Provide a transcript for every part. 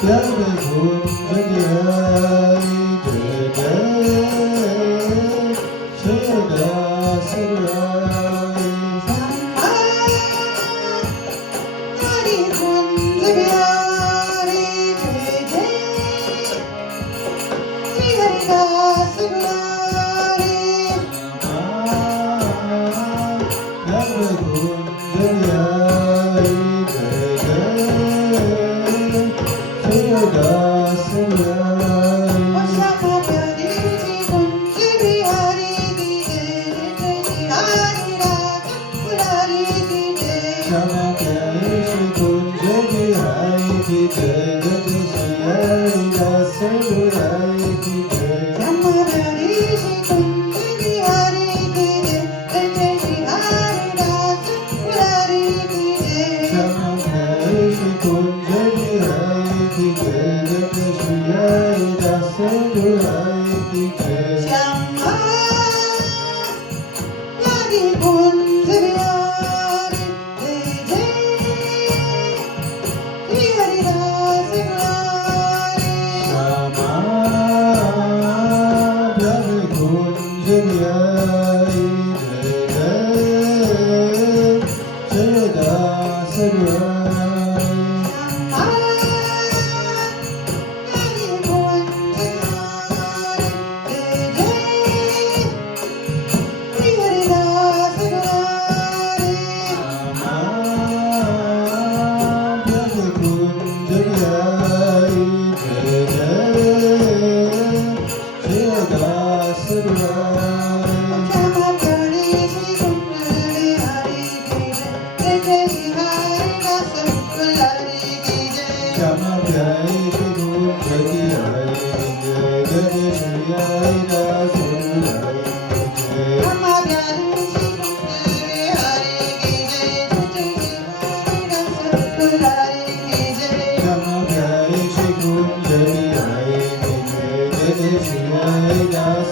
प्यारे गुंजनियाई जय जय सदा सदाई प्यारे गुंजनियाई जय जय श्री हरिदास गुलारी प्यारे गुंजनियाई जय जय सदा सदाई श्यामा प्यारी जी कुंज बिहारी की जय जय श्री हरिदास गुलारी की जय श्यामा प्यारे श्री कुंज बिहारी की जय जय श्री हरिदास गुलारी की जय श्यामा प्यारी जी कुंज बिहारी की जय जय श्री हरिदास गुलारी की जय श्यामा प्यारे श्री कुंज बिहारी की जय जय श्री हरिदास गुलारी की जय श्यामा प्यारी कुंज बिहारी जय जय श्री हरिदास गुलारी श्यामा प्यारे कुंज बिहारी जय जय सदा सदाई श्यामा प्यारे श्री कुंज बिहारी जय जय श्री हरिदास श्यामा प्यारे श्री कुंज बिहारी जय जय श्री हरिदास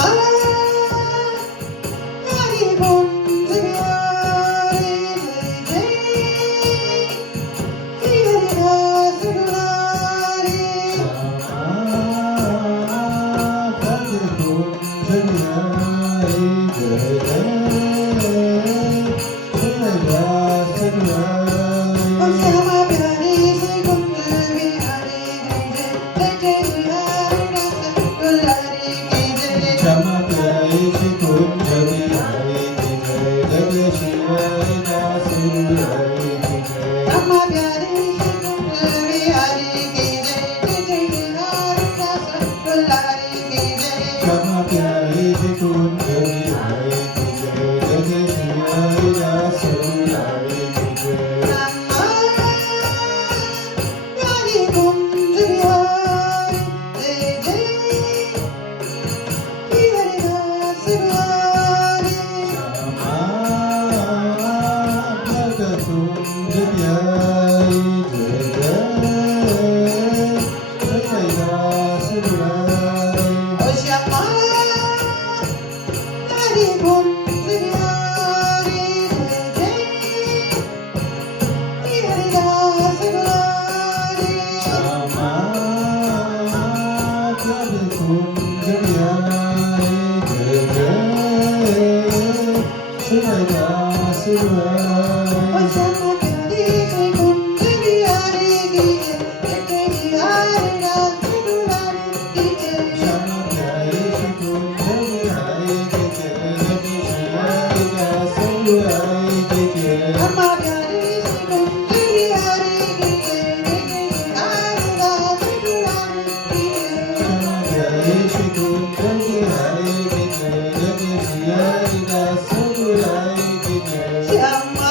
श्यामा प्यारे कुंज बिहारी जय जय हरिदास गुलारी श्यामा प्यारे श्री कुंज बिहारी जय जय श्री हरिदास गुलारी जय श्यामा प्यारे श्री कुंज बिहारी जय जय श्री हरिदास गुलारी जय श्यामा प्यारे कुंज बिहारी जय जय हरिदास गुलारी श्यामा प्यारे कुंज बिहारी जय जय श्री हरिदास गुलारी श्यामा प्यारे श्री कुंज बिहारी जय जय श्री हरिदास गुलारी जय श्यामा प्यारे श्री कुंज बिहारी जय जय श्री हरिदास गुलारी जय श्यामा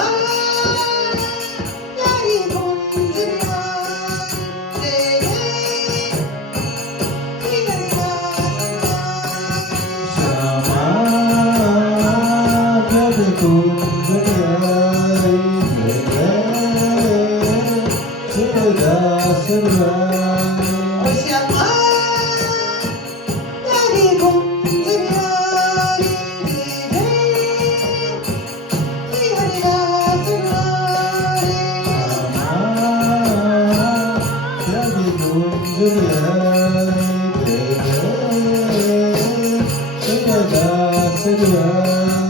दास दुहाई